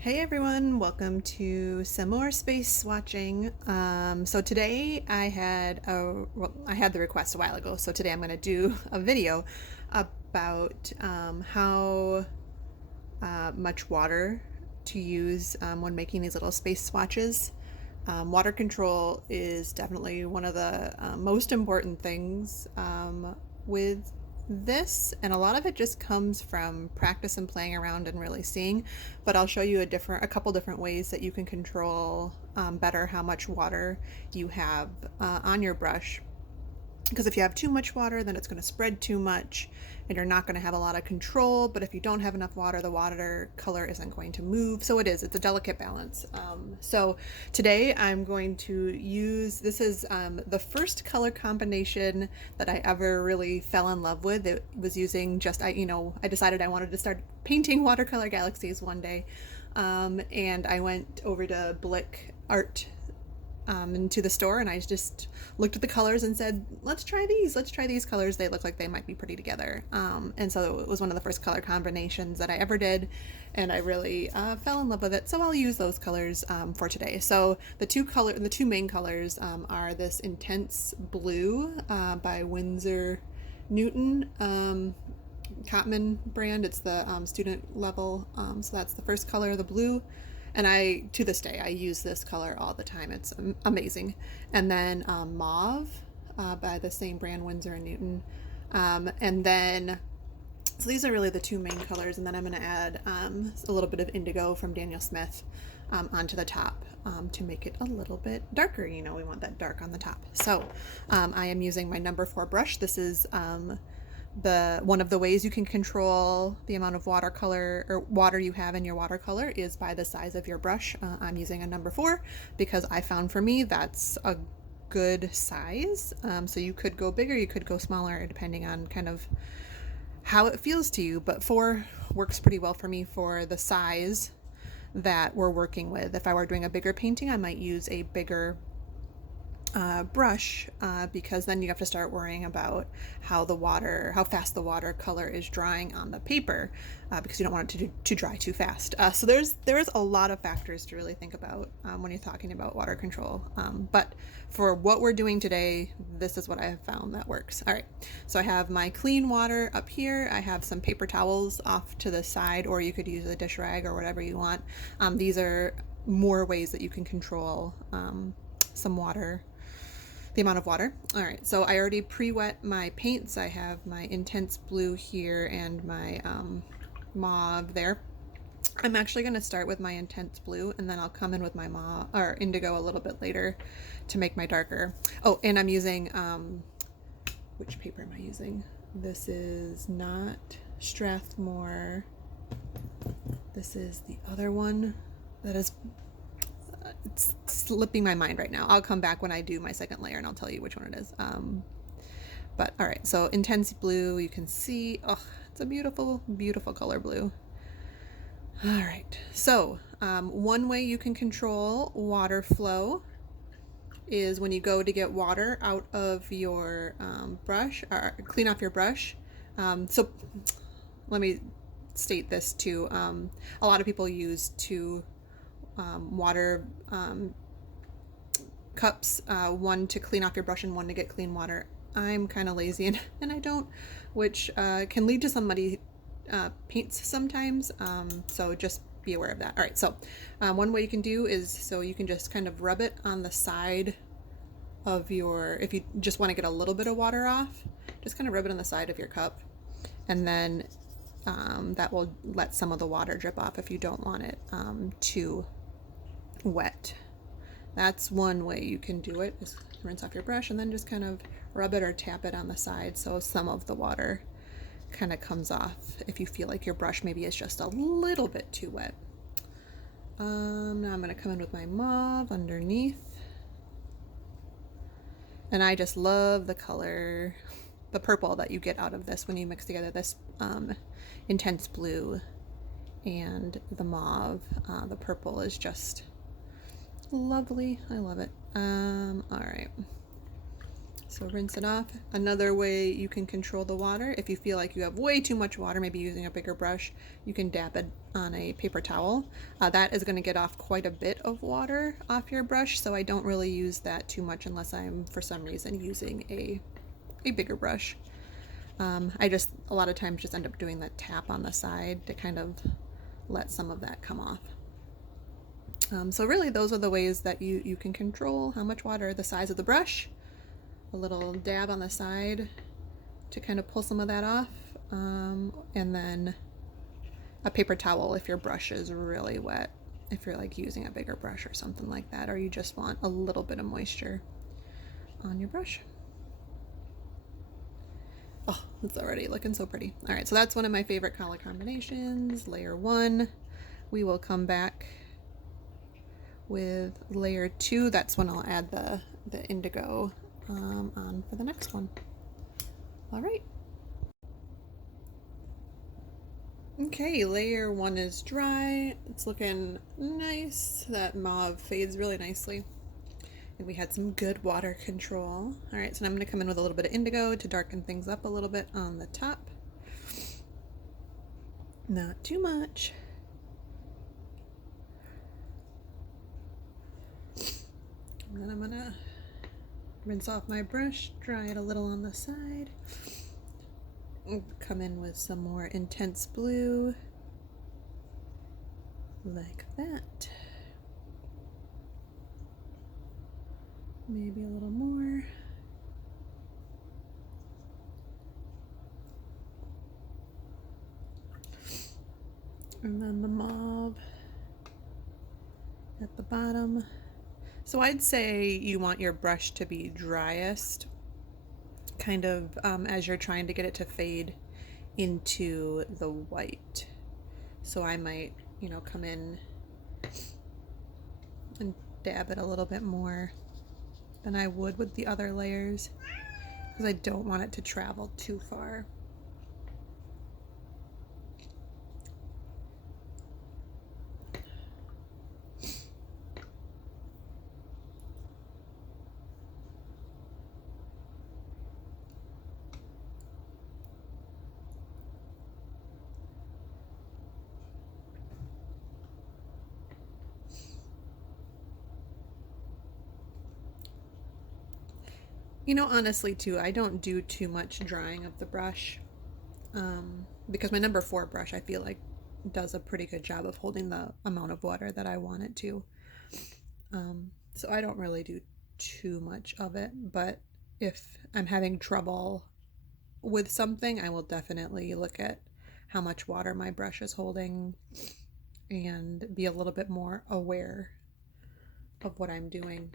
Hey everyone, welcome to some more space swatching. So today I had the request a while ago, so today I'm going to do a video about how much water to use when making these little space swatches. Water control is definitely one of the most important things with this, and a lot of it just comes from practice and playing around and really seeing. But I'll show you a couple different ways that you can control better how much water you have on your brush, because if you have too much water, then it's going to spread too much and you're not going to have a lot of control. But if you don't have enough water, the water color isn't going to move. So it's a delicate balance. So today I'm going to use, this is the first color combination that I ever really fell in love with. It was using I decided I wanted to start painting watercolor galaxies one day. And I went over to Blick Art into the store, and I just looked at the colors and said, let's try these colors. They look like they might be pretty together. And so it was one of the first color combinations that I ever did, and I really fell in love with it. So I'll use those colors for today. So the two main colors are this intense blue by Winsor Newton. Cotman brand. It's the student level. So that's the first color, the blue. And to this day, I use this color all the time. It's amazing. And then mauve by the same brand, Winsor and Newton. And then, so these are really the two main colors. And then I'm going to add a little bit of indigo from Daniel Smith onto the top to make it a little bit darker. You know, we want that dark on the top. So I am using my number 4 brush. This is one of the ways you can control the amount of water you have in your watercolor is by the size of your brush. I'm using a number 4 because I found for me that's a good size. So you could go bigger, you could go smaller, depending on kind of how it feels to you, but 4 works pretty well for me for the size that we're working with. If I were doing a bigger painting, I might use a bigger brush because then you have to start worrying about how fast the watercolor is drying on the paper because you don't want it to dry too fast. So there's a lot of factors to really think about when you're talking about water control. But for what we're doing today, this is what I have found that works. All right, so I have my clean water up here. I have some paper towels off to the side, or you could use a dish rag or whatever you want. These are more ways that you can control the amount of water. All right, so I already pre-wet my paints. I have my intense blue here and my mauve there. I'm actually going to start with my intense blue, and then I'll come in with my mauve or indigo a little bit later to make my darker. Oh, and I'm using which paper am I using? This is not Strathmore. This is the other one that is it's slipping my mind right now. I'll come back when I do my second layer and I'll tell you which one it is. But all right, so intense blue, you can see, oh, it's a beautiful, beautiful color blue. All right, so one way you can control water flow is when you go to get water out of your brush, or clean off your brush. So let me state this too. A lot of people use water cups, one to clean off your brush and one to get clean water. I'm kind of lazy and I don't, which can lead to somebody paints sometimes, so just be aware of that. All right, so one way you can do is, so you can just kind of rub it on the side of if you just want to get a little bit of water off, just kind of rub it on the side of your cup, and then that will let some of the water drip off if you don't want it too wet. That's one way you can do it, is rinse off your brush and then just kind of rub it or tap it on the side so some of the water kind of comes off if you feel like your brush maybe is just a little bit too wet. Now I'm going to come in with my mauve underneath, and I just love the color, the purple that you get out of this when you mix together this intense blue and the mauve. The purple is just lovely. I love it. All right. So rinse it off. Another way you can control the water, if you feel like you have way too much water, maybe using a bigger brush, you can dab it on a paper towel. That is going to get off quite a bit of water off your brush, so I don't really use that too much unless I'm, for some reason, using a bigger brush. I just, a lot of times, just end up doing that tap on the side to kind of let some of that come off. So really, those are the ways that you can control how much water, the size of the brush, a little dab on the side to kind of pull some of that off, and then a paper towel if your brush is really wet, if you're like using a bigger brush or something like that, or you just want a little bit of moisture on your brush. Oh, it's already looking so pretty. All right, so that's one of my favorite color combinations, layer 1. We will come back with layer 2. That's when I'll add the indigo on for the next one. All right. Okay, layer 1 is dry. It's looking nice. That mauve fades really nicely. And we had some good water control. All right, so now I'm going to come in with a little bit of indigo to darken things up a little bit on the top. Not too much. And then I'm going to rinse off my brush, dry it a little on the side. Come in with some more intense blue, like that. Maybe a little more. And then the mauve at the bottom. So I'd say you want your brush to be driest, kind of as you're trying to get it to fade into the white. So I might, come in and dab it a little bit more than I would with the other layers, because I don't want it to travel too far. Honestly too, I don't do too much drying of the brush, because my number 4 brush, I feel like, does a pretty good job of holding the amount of water that I want it to. So I don't really do too much of it, but if I'm having trouble with something, I will definitely look at how much water my brush is holding and be a little bit more aware of what I'm doing.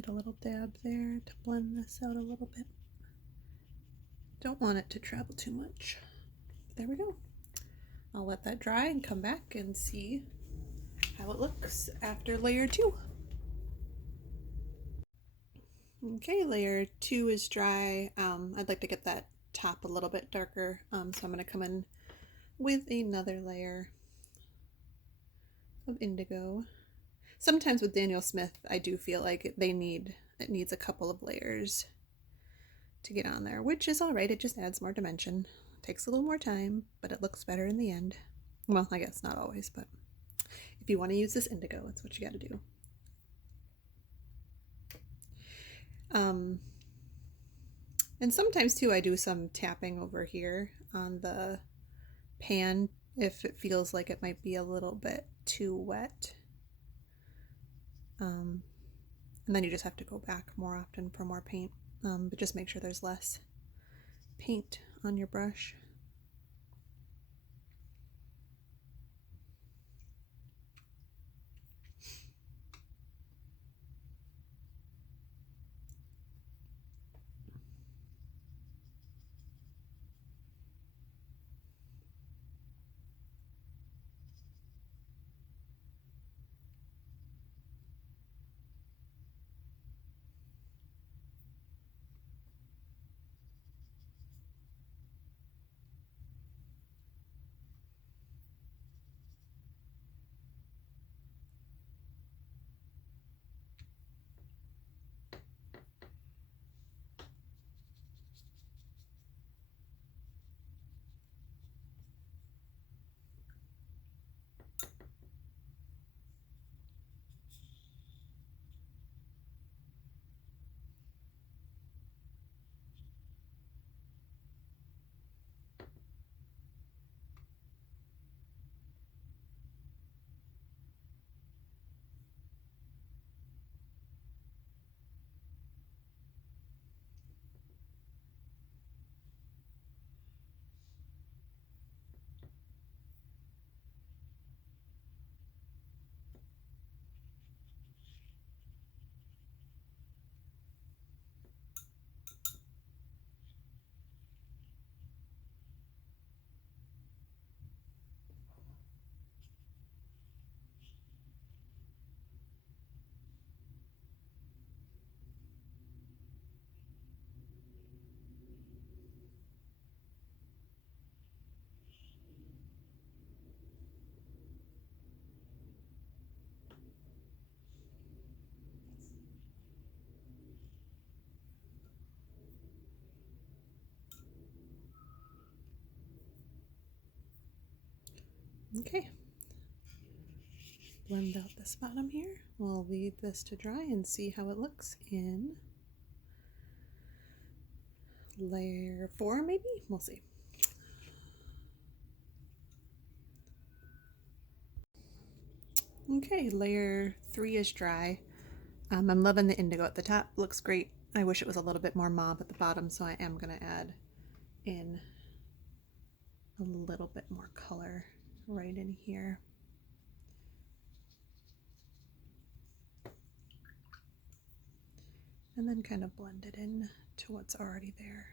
Did a little dab there to blend this out a little bit. Don't want it to travel too much. There we go. I'll let that dry and come back and see how it looks after layer 2. Okay, layer 2 is dry. I'd like to get that top a little bit darker, so I'm going to come in with another layer of indigo. Sometimes with Daniel Smith, I do feel like it needs a couple of layers to get on there, which is all right. It just adds more dimension. It takes a little more time, but it looks better in the end. Well, I guess not always, but if you want to use this indigo, it's what you got to do. And sometimes too, I do some tapping over here on the pan if it feels like it might be a little bit too wet. And then you just have to go back more often for more paint, but just make sure there's less paint on your brush. Okay. Blend out this bottom here. We'll leave this to dry and see how it looks in layer 4 maybe? We'll see. Okay, layer 3 is dry. I'm loving the indigo at the top. Looks great. I wish it was a little bit more mauve at the bottom, so I am going to add in a little bit more color right in here. And then kind of blend it in to what's already there.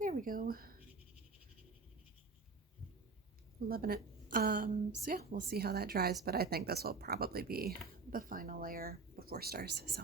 There we go. Loving it. So yeah, we'll see how that dries, but I think this will probably be the final layer before stars. So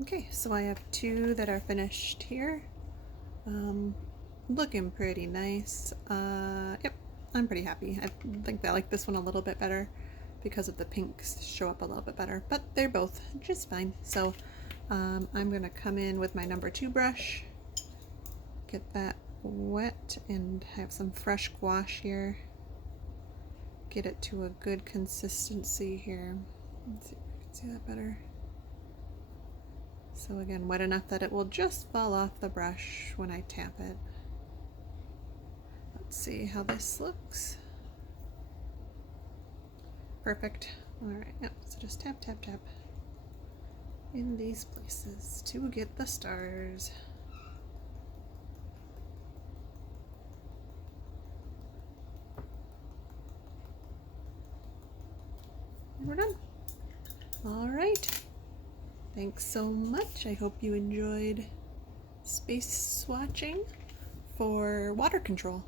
okay, so I have 2 that are finished here. Looking pretty nice. Yep, I'm pretty happy. I think I like this one a little bit better because of the pinks show up a little bit better, but they're both just fine. So I'm gonna come in with my number 2 brush, get that wet and have some fresh gouache here. Get it to a good consistency here. Let's see if I can see that better. So again, wet enough that it will just fall off the brush when I tap it. Let's see how this looks. Perfect. All right, yep, so just tap, tap, tap in these places to get the stars. And we're done. All right. Thanks so much. I hope you enjoyed space swatching for water control.